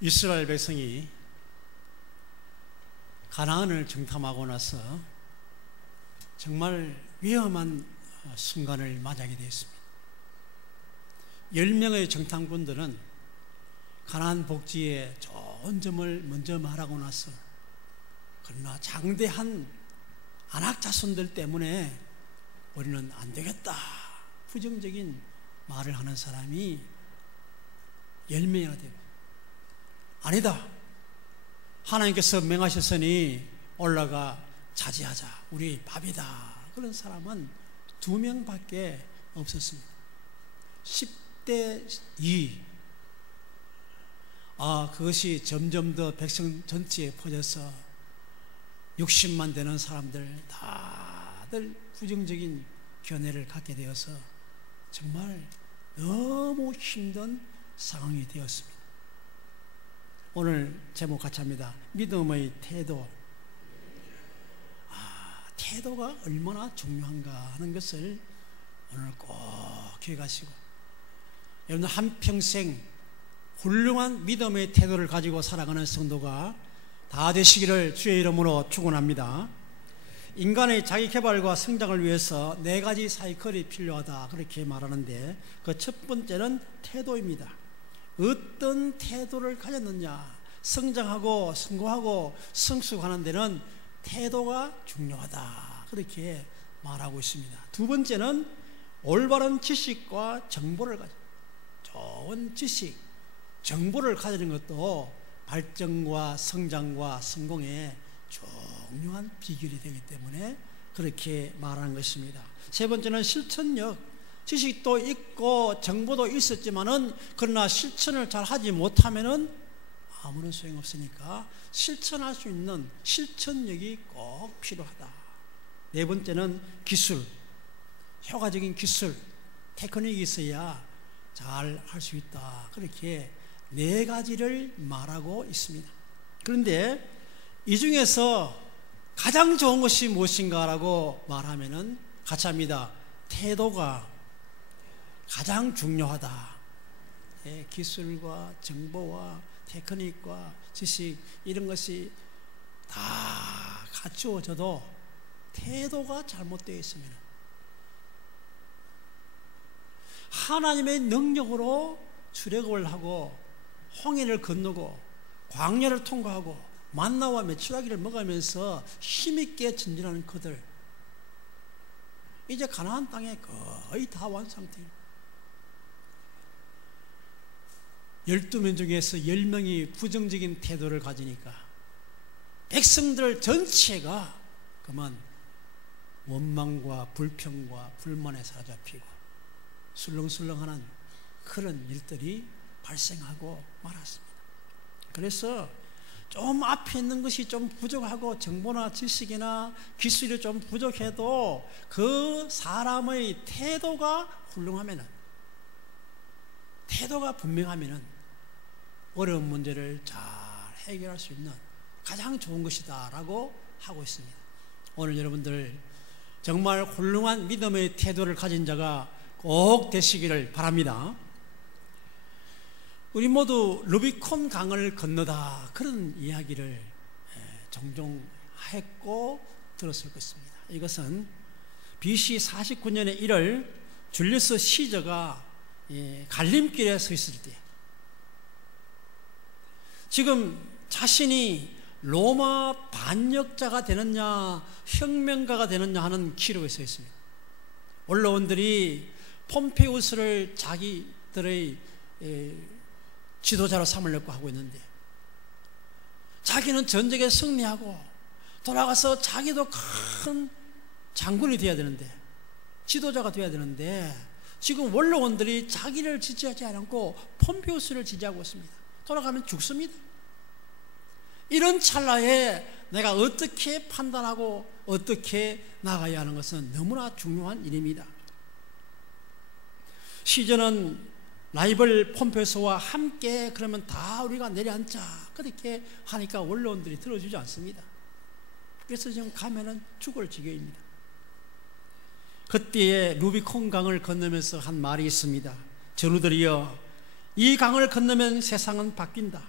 이스라엘 백성이 가나안을 정탐하고 나서 정말 위험한 순간을 맞이하게 되었습니다. 10명의 정탐꾼들은 가나안 복지에 좋은 점을 먼저 말하고 나서, 그러나 장대한 안악 자손들 때문에 우리는 안 되겠다, 부정적인 말을 하는 사람이 10명이나 됩니다. 아니다, 하나님께서 명하셨으니 올라가 차지하자, 우리 밥이다, 그런 사람은 2명밖에 없었습니다. 10대 2. 그것이 점점 더 백성 전체에 퍼져서 60만 되는 사람들 다들 부정적인 견해를 갖게 되어서 정말 너무 힘든 상황이 되었습니다. 오늘 제목 같이 합니다. 믿음의 태도. 태도가 얼마나 중요한가 하는 것을 오늘 꼭 기억하시고, 여러분 한평생 훌륭한 믿음의 태도를 가지고 살아가는 성도가 다 되시기를 주의 이름으로 축원합니다. 인간의 자기 개발과 성장을 위해서 4가지 사이클이 필요하다, 그렇게 말하는데 그 첫 번째는 태도입니다. 어떤 태도를 가졌느냐, 성장하고 성공하고 성숙하는 데는 태도가 중요하다, 그렇게 말하고 있습니다. 두 번째는 올바른 지식과 정보를 가져, 좋은 지식, 정보를 가지는 것도 발전과 성장과 성공의 중요한 비결이 되기 때문에 그렇게 말하는 것입니다. 세 번째는 실천력. 지식도 있고 정보도 있었지만은 그러나 실천을 잘 하지 못하면은 아무런 소용없으니까 실천할 수 있는 실천력이 꼭 필요하다. 네 번째는 기술, 효과적인 기술, 테크닉이 있어야 잘 할 수 있다, 그렇게 4가지를 말하고 있습니다. 그런데 이 중에서 가장 좋은 것이 무엇인가라고 말하면은 같이 합니다. 태도가 가장 중요하다. 기술과 정보와 테크닉과 지식, 이런 것이 다 갖추어져도 태도가 잘못되어 있으면 하나님의 능력으로 출애굽을 하고 홍해를 건너고 광야를 통과하고 만나와 메추라기를 먹으면서 힘있게 전진하는 그들, 이제 가나안 땅에 거의 다 완 상태입니다. 12명 중에서 10명이 부정적인 태도를 가지니까 백성들 전체가 그만 원망과 불평과 불만에 사로잡히고 술렁술렁하는 그런 일들이 발생하고 말았습니다. 그래서 좀 앞에 있는 것이 좀 부족하고 정보나 지식이나 기술이 좀 부족해도 그 사람의 태도가 훌륭하면은, 태도가 분명하면은 어려운 문제를 잘 해결할 수 있는 가장 좋은 것이다 라고 하고 있습니다. 오늘 여러분들 정말 훌륭한 믿음의 태도를 가진 자가 꼭 되시기를 바랍니다. 우리 모두 루비콘 강을 건너다, 그런 이야기를 종종 했고 들었을 것입니다. 이것은 BC 49년의 1월 줄리우스 시저가 갈림길에 서 있을 때, 지금 자신이 로마 반역자가 되느냐 혁명가가 되느냐 하는 기로에 서 있습니다. 언론들이 폼페우스를 자기들의 지도자로 삼으려고 하고 있는데, 자기는 전쟁에 승리하고 돌아가서 자기도 큰 장군이 되어야 되는데, 지도자가 되어야 되는데, 지금 원로원들이 자기를 지지하지 않고 폼페우스를 지지하고 있습니다. 돌아가면 죽습니다. 이런 찰나에 내가 어떻게 판단하고 어떻게 나가야 하는 것은 너무나 중요한 일입니다. 시저는 라이벌 폼페우스와 함께 그러면 다 우리가 내려앉자, 그렇게 하니까 원로원들이 들어주지 않습니다. 그래서 지금 가면은 죽을 지경입니다. 그때에 루비콘 강을 건너면서 한 말이 있습니다. 전우들이여, 이 강을 건너면 세상은 바뀐다.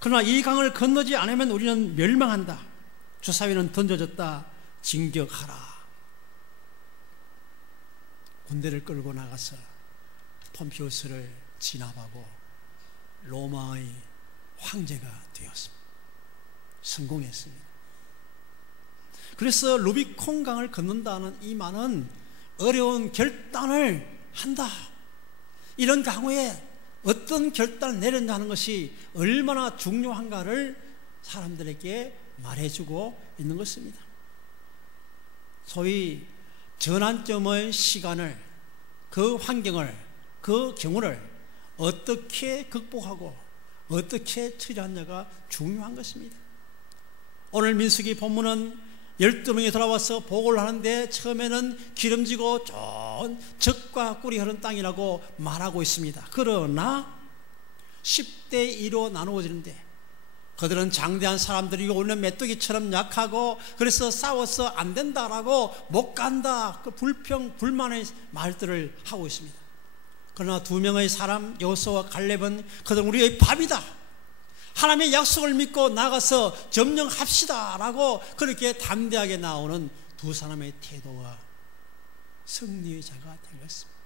그러나 이 강을 건너지 않으면 우리는 멸망한다. 주사위는 던져졌다. 진격하라. 군대를 끌고 나가서 폼피우스를 진압하고 로마의 황제가 되었습니다. 성공했습니다. 그래서 루비콘 강을 건넌다는 이 말은 어려운 결단을 한다. 이런 강호에 어떤 결단을 내린다는 것이 얼마나 중요한가를 사람들에게 말해주고 있는 것입니다. 소위 전환점의 시간을, 그 환경을, 그 경우를 어떻게 극복하고 어떻게 처리하느냐가 중요한 것입니다. 오늘 민수기 본문은 12명이 돌아와서 보고를 하는데 처음에는 기름지고 좋은 젖과 꿀이 흐르는 땅이라고 말하고 있습니다. 그러나 10대 2로 나누어지는데 그들은 장대한 사람들이고 우리는 메뚜기처럼 약하고 그래서 싸워서 안 된다라고 못 간다, 그 불만의 말들을 하고 있습니다. 그러나 2명의 사람 여호수아와 갈렙은 그들은 우리의 밥이다, 하나님의 약속을 믿고 나가서 점령합시다 라고 그렇게 담대하게 나오는 두 사람의 태도가 승리의 자가 된 것입니다.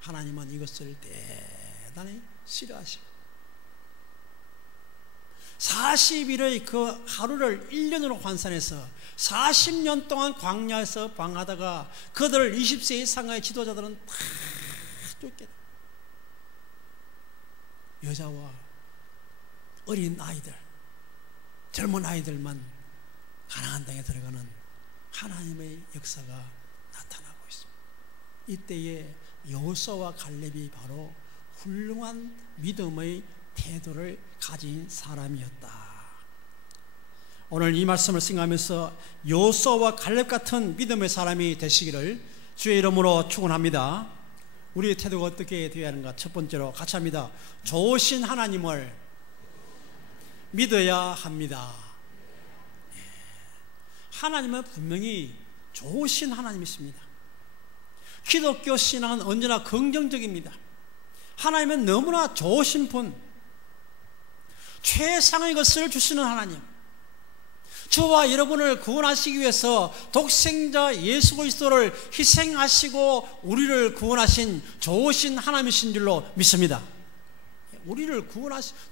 하나님은 이것을 대단히 싫어하십니다. 40일의 그 하루를 1년으로 환산해서 40년 동안 광야에서 방하다가 그들 20세 이상의 지도자들은 다 쫓게, 여자와 어린 아이들, 젊은 아이들만 가나안 땅에 들어가는 하나님의 역사가 나타나고 있습니다. 이때에 여호수아와 갈렙이 바로 훌륭한 믿음의 태도를 가진 사람이었다. 오늘 이 말씀을 생각하면서 여호수아와 갈렙 같은 믿음의 사람이 되시기를 주의 이름으로 축원합니다. 우리의 태도가 어떻게 되어야 하는가? 첫 번째로 같이 합니다. 좋으신 하나님을 믿어야 합니다. 하나님은 분명히 좋으신 하나님이십니다. 기독교 신앙은 언제나 긍정적입니다. 하나님은 너무나 좋으신 분, 최상의 것을 주시는 하나님, 저와 여러분을 구원하시기 위해서 독생자 예수 그리스도를 희생하시고 우리를 구원하신 좋으신 하나님이신 줄로 믿습니다. 우리를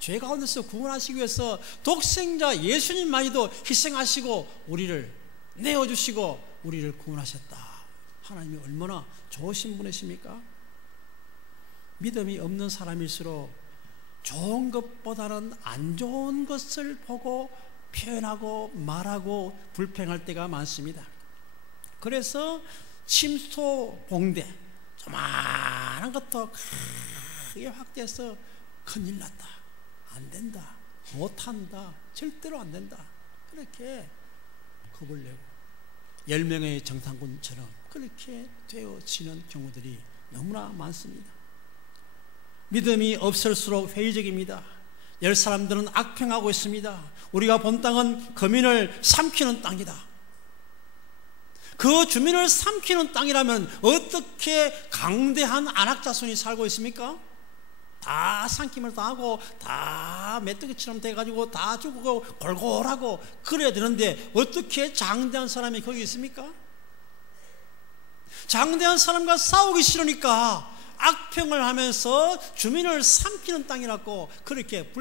죄 가운데서 구원하시기 위해서 독생자 예수님만이도 희생하시고 우리를 내어주시고 우리를 구원하셨다. 하나님이 얼마나 좋으신 분이십니까? 믿음이 없는 사람일수록 좋은 것보다는 안 좋은 것을 보고 표현하고 말하고 불평할 때가 많습니다. 그래서 침소봉대 조만한 것도 크게 확대해서 큰일 났다, 안 된다, 못한다, 절대로 안 된다, 그렇게 겁을 내고 10명의 정탐꾼처럼 그렇게 되어지는 경우들이 너무나 많습니다. 믿음이 없을수록 회의적입니다. 10사람들은 악평하고 있습니다. 우리가 본 땅은 거민을 삼키는 땅이다. 그 주민을 삼키는 땅이라면 어떻게 강대한 안악자손이 살고 있습니까? 다 삼킴을 당하고 다 메뚜기처럼 돼가지고 다 죽고 골골하고 그래야 되는데 어떻게 장대한 사람이 거기 있습니까? 장대한 사람과 싸우기 싫으니까 악평을 하면서 주민을 삼키는 땅이라고 그렇게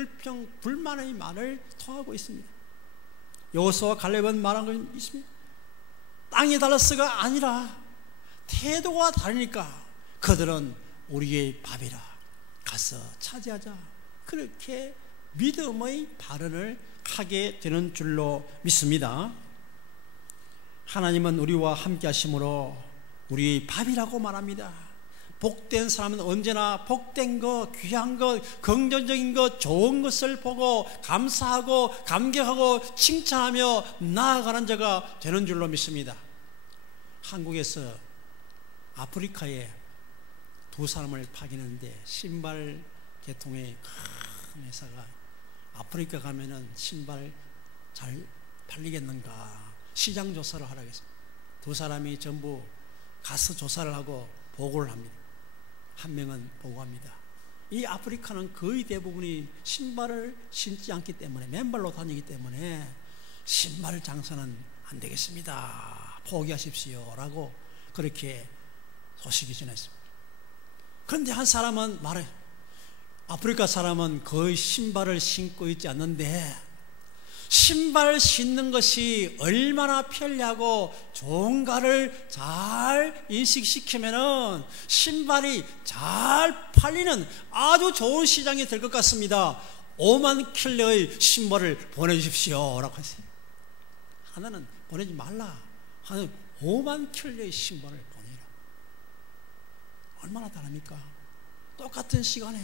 불만의 말을 토하고 있습니다. 여호수아와 갈렙은 말한 건 있습니다. 땅이 달라서가 아니라 태도가 다르니까 그들은 우리의 밥이라 가서 차지하자, 그렇게 믿음의 발언을 하게 되는 줄로 믿습니다. 하나님은 우리와 함께 하심으로 우리의 밥이라고 말합니다. 복된 사람은 언제나 복된 것, 귀한 것, 긍정적인 것, 좋은 것을 보고 감사하고 감격하고 칭찬하며 나아가는 자가 되는 줄로 믿습니다. 한국에서 아프리카에 두 사람을 파견했는데 신발 계통의 큰 회사가 아프리카 가면은 신발 잘 팔리겠는가 시장 조사를 하라고 했습니다. 두 사람이 전부 가서 조사를 하고 보고를 합니다. 한 명은 보고합니다. 이 아프리카는 거의 대부분이 신발을 신지 않기 때문에, 맨발로 다니기 때문에 신발 장사는 안 되겠습니다, 포기하십시오 라고 그렇게 소식이 전했습니다. 그런데 한 사람은 말해, 아프리카 사람은 거의 신발을 신고 있지 않는데 신발을 신는 것이 얼마나 편리하고 좋은가를 잘 인식시키면은 신발이 잘 팔리는 아주 좋은 시장이 될 것 같습니다. 5만 킬러의 신발을 보내주십시오 라고 하세요. 하나는 보내지 말라, 하나는 5만 킬러의 신발을 보내라. 얼마나 다릅니까? 똑같은 시간에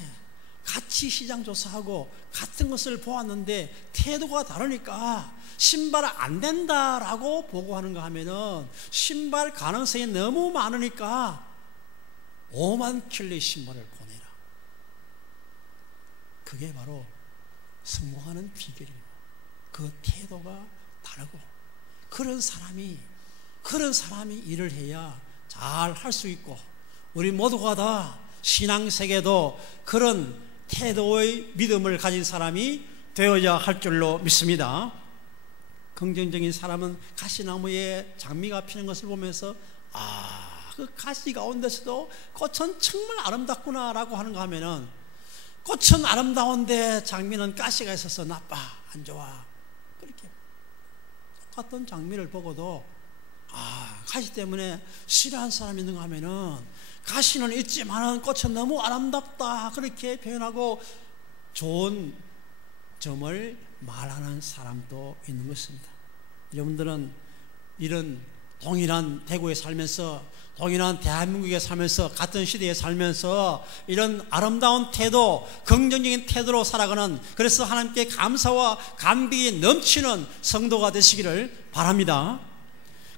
같이 시장 조사하고 같은 것을 보았는데 태도가 다르니까 신발 안 된다라고 보고하는가 하면은 신발 가능성이 너무 많으니까 5만 킬러의 신발을 보내라. 그게 바로 성공하는 비결입니다. 그 태도가 다르고 그런 사람이 일을 해야 잘 할 수 있고, 우리 모두가 다 신앙세계도 그런 태도의 믿음을 가진 사람이 되어야 할 줄로 믿습니다. 긍정적인 사람은 가시나무에 장미가 피는 것을 보면서 그 가시 가운데서도 꽃은 정말 아름답구나 라고 하는가 하면은, 꽃은 아름다운데 장미는 가시가 있어서 나빠, 안 좋아, 그렇게 똑같은 장미를 보고도 가시 때문에 싫어하는 사람이 있는가 하면은, 가시는 있지만은 꽃은 너무 아름답다 그렇게 표현하고 좋은 점을 말하는 사람도 있는 것입니다. 여러분들은 이런 동일한 대구에 살면서, 동일한 대한민국에 살면서, 같은 시대에 살면서 이런 아름다운 태도, 긍정적인 태도로 살아가는, 그래서 하나님께 감사와 감격이 넘치는 성도가 되시기를 바랍니다.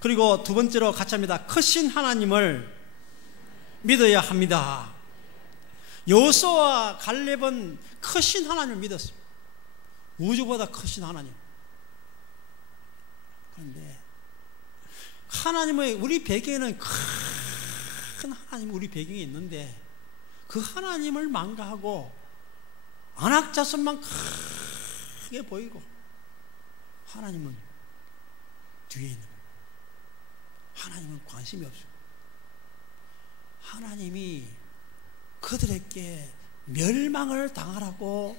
그리고 두 번째로 같이 합니다. 크신 하나님을 믿어야 합니다. 여호수아와 갈렙은 크신 하나님을 믿었습니다. 우주보다 크신 하나님. 그런데 하나님의 우리 배경에는 큰 하나님, 우리 배경이 있는데 그 하나님을 망가하고 안악자손만 크게 보이고 하나님은 뒤에 있는 거예요. 하나님은 관심이 없어요. 하나님이 그들에게 멸망을 당하라고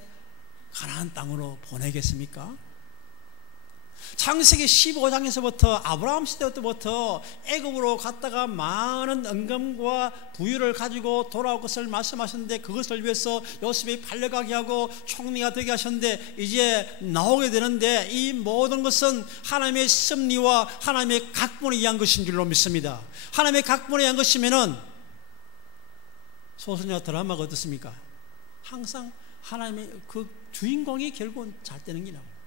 가나안 땅으로 보내겠습니까? 창세기 15장에서부터 아브라함 시대 때부터 애굽으로 갔다가 많은 은금과 부유를 가지고 돌아올 것을 말씀하셨는데, 그것을 위해서 요셉이 팔려가게 하고 총리가 되게 하셨는데 이제 나오게 되는데, 이 모든 것은 하나님의 섭리와 하나님의 각본에 의한 것인 줄로 믿습니다. 하나님의 각본에 의한 것이면은 소설이나 드라마가 어떻습니까? 항상 하나님의 그 주인공이 결국은 잘 되는 게 나옵니다.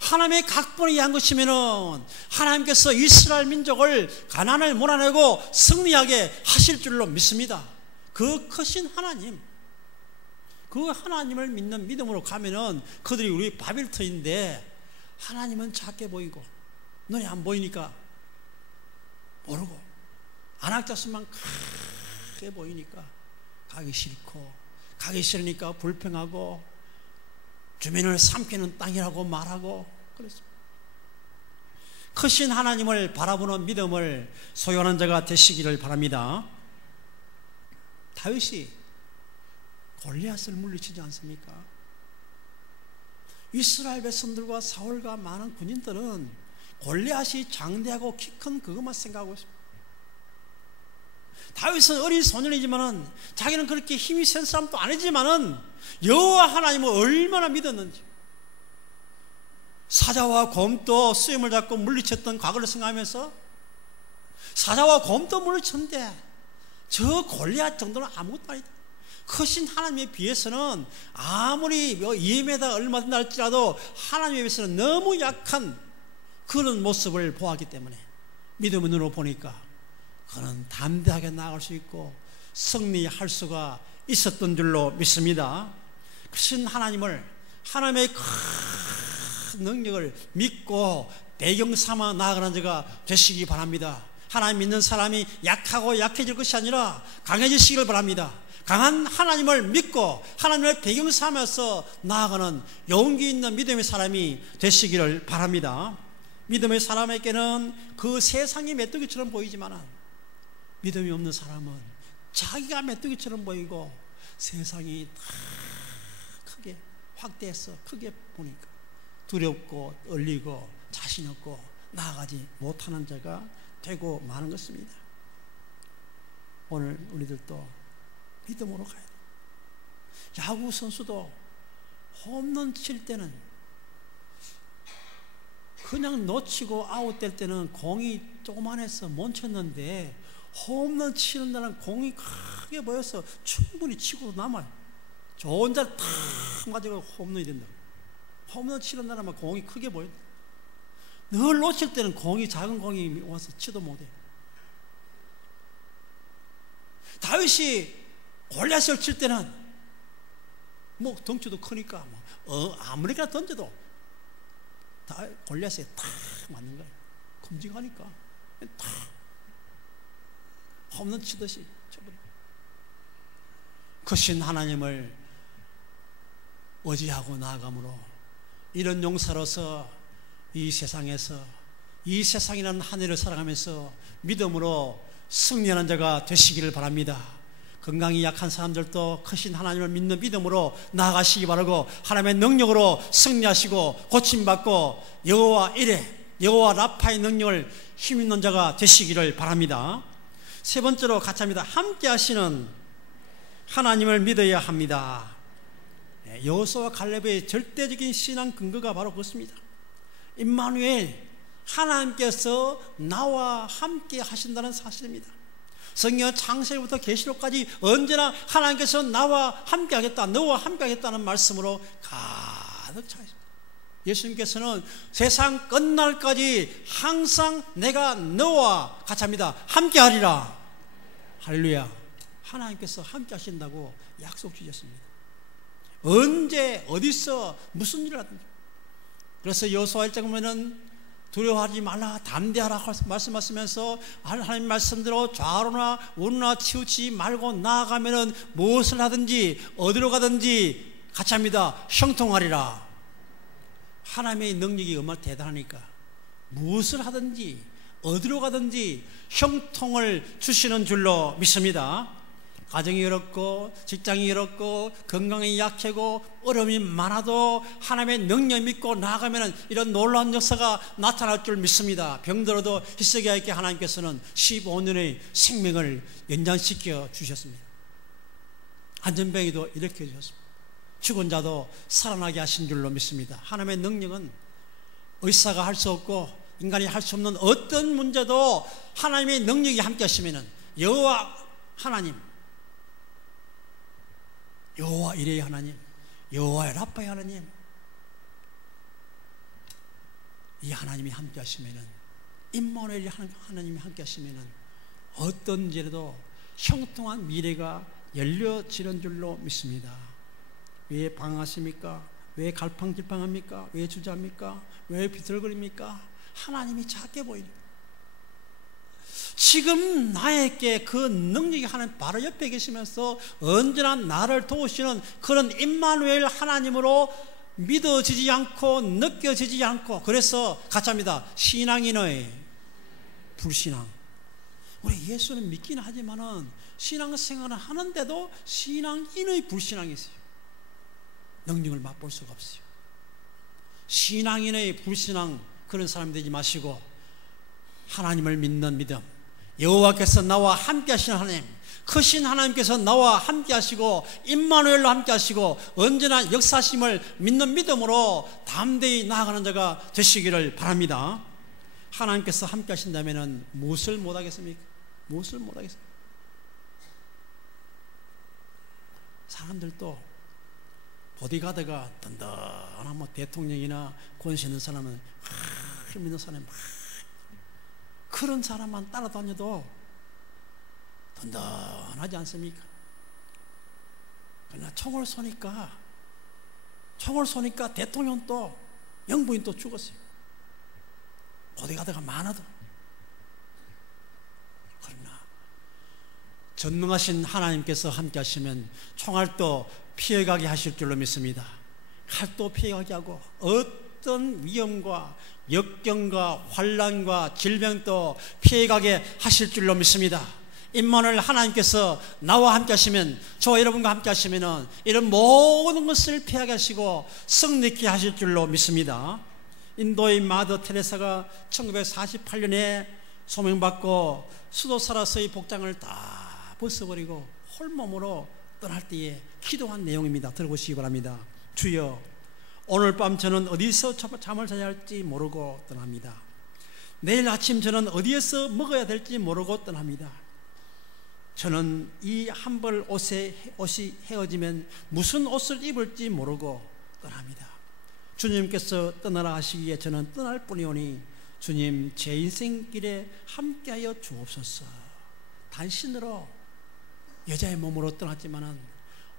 하나님의 각본에 의한 것이면은 하나님께서 이스라엘 민족을 가나안을 몰아내고 승리하게 하실 줄로 믿습니다. 그 크신 하나님, 그 하나님을 믿는 믿음으로 가면은 그들이 우리 바빌터인데 하나님은 작게 보이고 눈에 안 보이니까 모르고 안악자손만 크게 보이니까 가기 싫고, 가기 싫으니까 불평하고 주민을 삼키는 땅이라고 말하고 그랬습니다. 크신 하나님을 바라보는 믿음을 소유하는 자가 되시기를 바랍니다. 다윗이 골리앗을 물리치지 않습니까? 이스라엘 백성들과 사울과 많은 군인들은 골리앗이 장대하고 키 큰 그것만 생각하고 있습니다. 다윗은 어린 소년이지만은 자기는 그렇게 힘이 센 사람도 아니지만은 여호와 하나님을 얼마나 믿었는지, 사자와 곰도 수염을 잡고 물리쳤던 과거를 생각하면서 사자와 곰도 물리쳤는데 저 골리앗 정도는 아무것도 아니다. 크신 하나님에 비해서는 아무리 2m 얼마 된다 할지라도 하나님에 비해서는 너무 약한 그런 모습을 보았기 때문에 믿음의 눈으로 보니까 그는 담대하게 나아갈 수 있고 승리할 수가 있었던 줄로 믿습니다. 크신 하나님을, 하나님의 큰 능력을 믿고 배경 삼아 나아가는 자가 되시기 바랍니다. 하나님 믿는 사람이 약하고 약해질 것이 아니라 강해지시기를 바랍니다. 강한 하나님을 믿고 하나님을 배경 삼아서 나아가는 용기 있는 믿음의 사람이 되시기를 바랍니다. 믿음의 사람에게는 그 세상이 메뚜기처럼 보이지만 믿음이 없는 사람은 자기가 메뚜기처럼 보이고 세상이 다 크게 확대해서 크게 보니까 두렵고 떨리고 자신 없고 나아가지 못하는 자가 되고 마는 것입니다. 오늘 우리들도 믿음으로 가야 돼. 야구 선수도 홈런 칠 때는 그냥 놓치고 아웃될 때는 공이 조그만해서 못 쳤는데 홈런 치는 날은 공이 크게 보여서 충분히 치고도 남아요. 좋은 자를 탁 가지고 홈런이 된다. 홈런 치는 날은 공이 크게 보여. 늘 놓칠 때는 공이 작은 공이 와서 치도 못해. 다윗이 골리앗을 칠 때는 뭐 덩치도 크니까 아무리나 던져도 다 골리앗에 탁 맞는 거예요. 큼직하니까 탁 홈런 치듯이 쳐버려. 크신 하나님을 의지하고 나아감으로 이런 용사로서 이 세상에서 이 세상이라는 하늘을 살아가면서 믿음으로 승리하는 자가 되시기를 바랍니다. 건강이 약한 사람들도 크신 하나님을 믿는 믿음으로 나아가시기 바라고 하나님의 능력으로 승리하시고 고침받고 여호와 이레 여호와 라파의 능력을 힘있는 자가 되시기를 바랍니다. 세 번째로 같이 합니다. 함께 하시는 하나님을 믿어야 합니다. 여호수아와 갈렙의 절대적인 신앙 근거가 바로 그렇습니다. 임마누엘, 하나님께서 나와 함께 하신다는 사실입니다. 성경 창세기부터 계시록까지 언제나 하나님께서 나와 함께 하겠다, 너와 함께 하겠다는 말씀으로 가득 차 있습니다. 예수님께서는 세상 끝날까지 항상 내가 너와 같이 합니다. 함께 하리라. 할렐루야. 하나님께서 함께 하신다고 약속 주셨습니다. 언제 어디서 무슨 일을 하든지. 그래서 여호수아 1장 보면은 두려워하지 말라 담대하라 말씀하시면서 하나님 말씀대로 좌로나 우로나 치우치지 말고 나아가면은 무엇을 하든지 어디로 가든지 같이 합니다. 형통하리라. 하나님의 능력이 얼마나 대단하니까 무엇을 하든지 어디로 가든지 형통을 주시는 줄로 믿습니다. 가정이 어렵고 직장이 어렵고 건강이 약하고 어려움이 많아도 하나님의 능력 믿고 나아가면 이런 놀라운 역사가 나타날 줄 믿습니다. 병들어도 히스기야 있게 하나님께서는 15년의 생명을 연장시켜 주셨습니다. 안전병이도 이렇게 해주셨습니다. 죽은 자도 살아나게 하신 줄로 믿습니다. 하나님의 능력은 의사가 할 수 없고 인간이 할 수 없는 어떤 문제도 하나님의 능력이 함께 하시면 여호와 하나님, 여호와 이레의 하나님, 여호와의 라파의 하나님, 이 하나님이 함께 하시면은 임마누엘 하나님이 함께 하시면은 어떤 일에도 형통한 미래가 열려지는 줄로 믿습니다. 왜 방황하십니까? 왜 갈팡질팡합니까? 왜 주저합니까? 왜 비틀거립니까? 하나님이 작게 보이니까. 지금 나에게 그 능력이 하나님 바로 옆에 계시면서 언제나 나를 도우시는 그런 임마누엘 하나님으로 믿어지지 않고 느껴지지 않고, 그래서 같이 합니다. 신앙인의 불신앙. 우리 예수는 믿긴 하지만은 신앙생활을 하는데도 신앙인의 불신앙이 있어요. 능력을 맛볼 수가 없어요. 신앙인의 불신앙, 그런 사람 되지 마시고 하나님을 믿는 믿음, 여호와께서 나와 함께 하시는 하나님, 크신 하나님께서 나와 함께 하시고 임마누엘로 함께 하시고 언제나 역사심을 믿는 믿음으로 담대히 나아가는 자가 되시기를 바랍니다. 하나님께서 함께 하신다면 무엇을 못하겠습니까? 무엇을 못하겠습니까? 사람들도 보디가드가 든든한 대통령이나 권세 있는 사람은 힘 있는 사람이 그런 사람만 따라다녀도 든든하지 않습니까? 그러나 총을 쏘니까 대통령도 영부인도 죽었어요. 보디가드가 많아도. 그러나 전능하신 하나님께서 함께 하시면 총알도 피해가게 하실 줄로 믿습니다. 칼도 피해가게 하고 어떤 위험과 역경과 환난과 질병도 피해가게 하실 줄로 믿습니다. 임마누엘 하나님께서 나와 함께 하시면, 저와 여러분과 함께 하시면 이런 모든 것을 피하게 하시고 승리케 하실 줄로 믿습니다. 인도의 마더 테레사가 1948년에 소명받고 수도사라서의 복장을 다 벗어버리고 홀몸으로 떠날 때에 기도한 내용입니다. 들어보시기 바랍니다. 주여, 오늘 밤 저는 어디서 잠을 자야 할지 모르고 떠납니다. 내일 아침 저는 어디에서 먹어야 될지 모르고 떠납니다. 저는 이 한 벌 옷이 헤어지면 무슨 옷을 입을지 모르고 떠납니다. 주님께서 떠나라 하시기에 저는 떠날 뿐이오니 주님, 제 인생길에 함께하여 주옵소서. 단신으로 여자의 몸으로 떠났지만은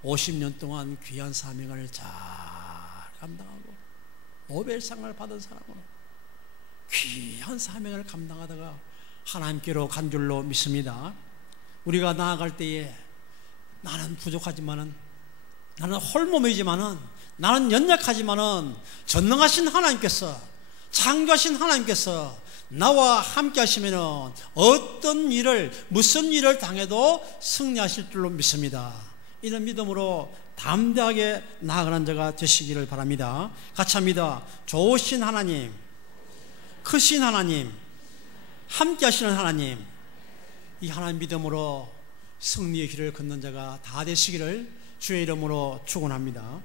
50년 동안 귀한 사명을 잘 감당하고 노벨상을 받은 사람으로 귀한 사명을 감당하다가 하나님께로 간 줄로 믿습니다. 우리가 나아갈 때에 나는 부족하지만은, 나는 홀몸이지만은, 나는 연약하지만은 전능하신 하나님께서, 창조하신 하나님께서 나와 함께 하시면은 어떤 일을, 무슨 일을 당해도 승리하실 줄로 믿습니다. 이런 믿음으로 담대하게 나아가는 자가 되시기를 바랍니다. 같이 합니다. 좋으신 하나님, 크신 하나님, 함께 하시는 하나님, 이 하나님 믿음으로 승리의 길을 걷는 자가 다 되시기를 주의 이름으로 축원합니다.